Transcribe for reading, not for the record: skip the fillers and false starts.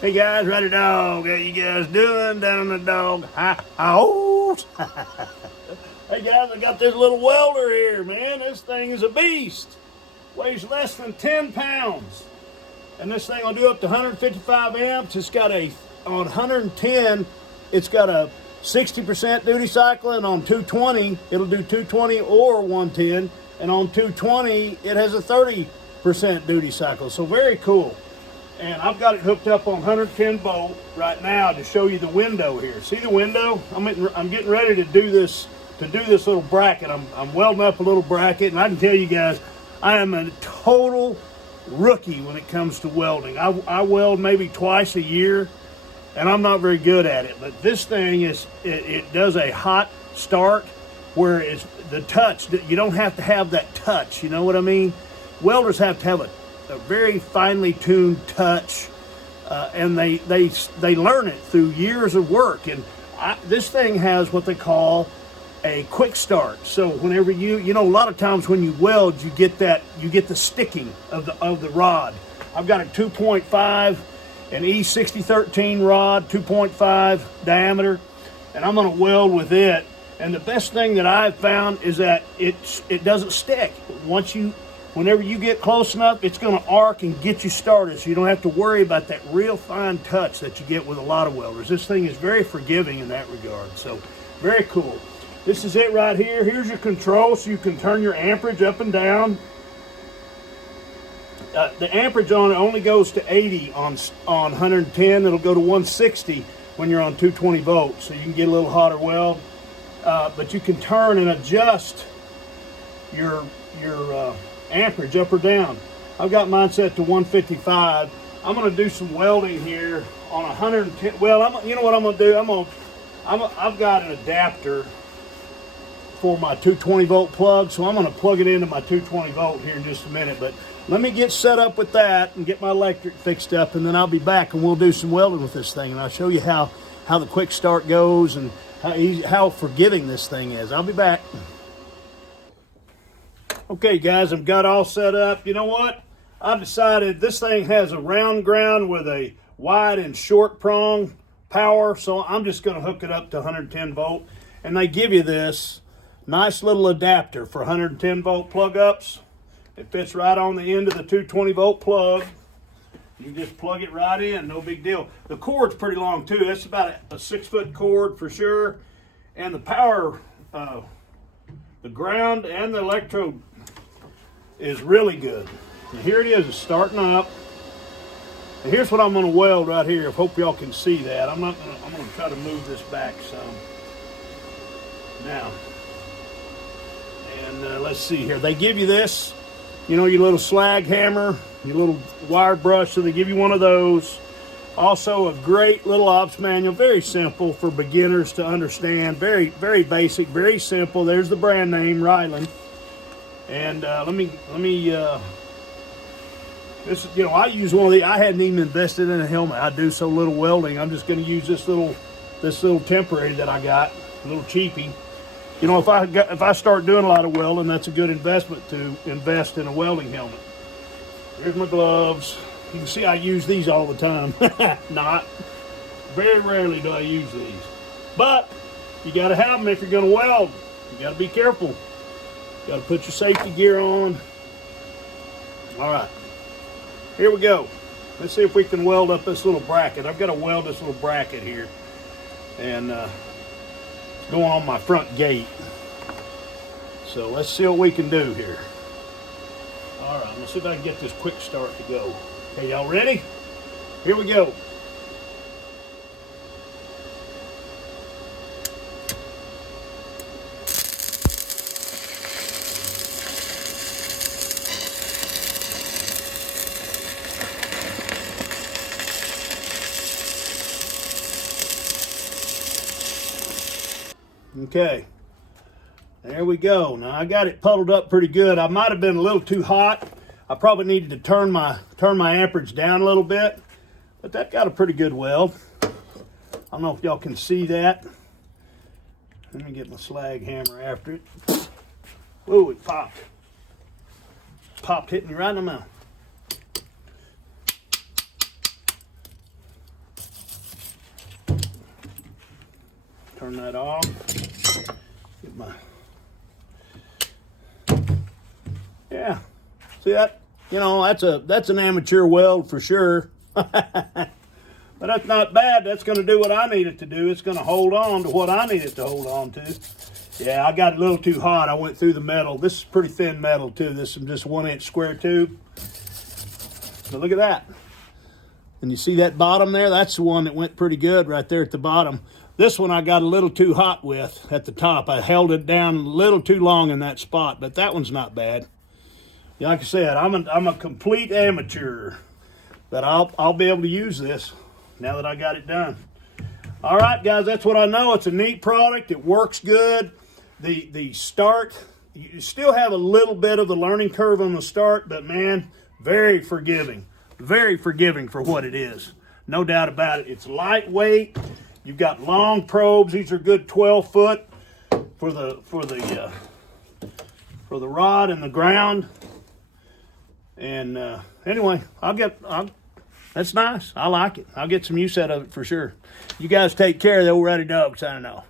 Hey guys, RowdyDawg. How you guys doing down in the dog house? Hey guys, I got this little welder here, man. This thing is a beast. Weighs less than 10 pounds. And this thing will do up to 155 amps. It's got on 110, it's got a 60% duty cycle, and on 220, it'll do 220 or 110. And on 220, it has a 30% duty cycle. So very cool. And I've got it hooked up on 110 volt right now to show you the window here. See the window? I'm getting ready to do this little bracket. I'm welding up a little bracket, and I can tell you guys, I am a total rookie when it comes to welding. I weld maybe twice a year, and I'm not very good at it. But this thing it does a hot start where it's the touch. You don't have to have that touch. You know what I mean? Welders have to have a very finely tuned touch, and they learn it through years of work. And this thing has what they call a quick start. So whenever you know, a lot of times when you weld, you get the sticking of the rod. I've got a 2.5 an E6013 rod, 2.5 diameter, and I'm going to weld with it. And the best thing that I've found is that it doesn't stick. Whenever you get close enough, it's going to arc and get you started, so you don't have to worry about that real fine touch that you get with a lot of welders. This thing is very forgiving in that regard, so very cool. This is it right here. Here's your control, so you can turn your amperage up and down. The amperage on it only goes to 80 on 110. It'll go to 160 when you're on 220 volts, so you can get a little hotter weld. But you can turn and adjust your amperage up or down. I've got mine set to 155. I'm going to do some welding here on 110. Well, you know what I'm going to do? I've got an adapter for my 220 volt plug, so I'm going to plug it into my 220 volt here in just a minute. But let me get set up with that and get my electric fixed up, and then I'll be back and we'll do some welding with this thing, and I'll show you how the quick start goes and how forgiving this thing is. I'll be back. Okay guys, I've got all set up. You know what? I decided this thing has a round ground with a wide and short prong power, so I'm just going to hook it up to 110 volt. And they give you this nice little adapter for 110 volt plug ups. It fits right on the end of the 220 volt plug. You just plug it right in, no big deal. The cord's pretty long too. That's about a 6-foot cord for sure. And the power, the ground and the electrode is really good. And here it is, it's starting up. And here's what I'm going to weld right here. I hope y'all can see that. I'm going to try to move this back some. Now, and let's see here. They give you this, you know, your little slag hammer, your little wire brush, so they give you one of those. Also a great little ops manual, very simple for beginners to understand. Very, very basic, very simple. There's the brand name, Riland. And let me this, you know, I use one of the, I hadn't even invested in a helmet. I do so little welding. I'm just going to use this little temporary that I got, a little cheapie. You know, if I start doing a lot of welding, that's a good investment to invest in a welding helmet. Here's my gloves. You can see I use these all the time. Not. Very rarely do I use these. But you got to have them if you're going to weld. You got to be careful. Got to put your safety gear on. All right. Here we go. Let's see if we can weld up this little bracket. I've got to weld this little bracket here. And it's going on my front gate. So let's see what we can do here. All right, let's see if I can get this quick start to go. Okay, y'all ready? Here we go. Okay, there we go. Now I got it puddled up pretty good. I might have been a little too hot. I probably needed to turn my amperage down a little bit, but that got a pretty good weld. I don't know if y'all can see that. Let me get my slag hammer after it. Whoa, it popped. Popped, hit me right in the mouth. turn that off. Get my, yeah, see that? You know, that's an amateur weld for sure. But that's not bad. That's going to do what I need it to do. It's going to hold on to what I need it to hold on to. Yeah, I got a little too hot. I went through the metal. This is pretty thin metal too. This is just 1-inch square tube. But look at that. And you see that bottom there? That's the one that went pretty good right there at the bottom. This one I got a little too hot with at the top. I held it down a little too long in that spot, but that one's not bad. Yeah, like I said, I'm a complete amateur, but I'll be able to use this now that I got it done. All right, guys, that's what I know. It's a neat product. It works good. The start, you still have a little bit of the learning curve on the start, but man, very forgiving for what it is. No doubt about it. It's lightweight. You've got long probes. These are good 12 foot for the rod and the ground. And anyway, that's nice. I like it. I'll get some use out of it for sure. You guys take care. The old RowdyDawg signing off.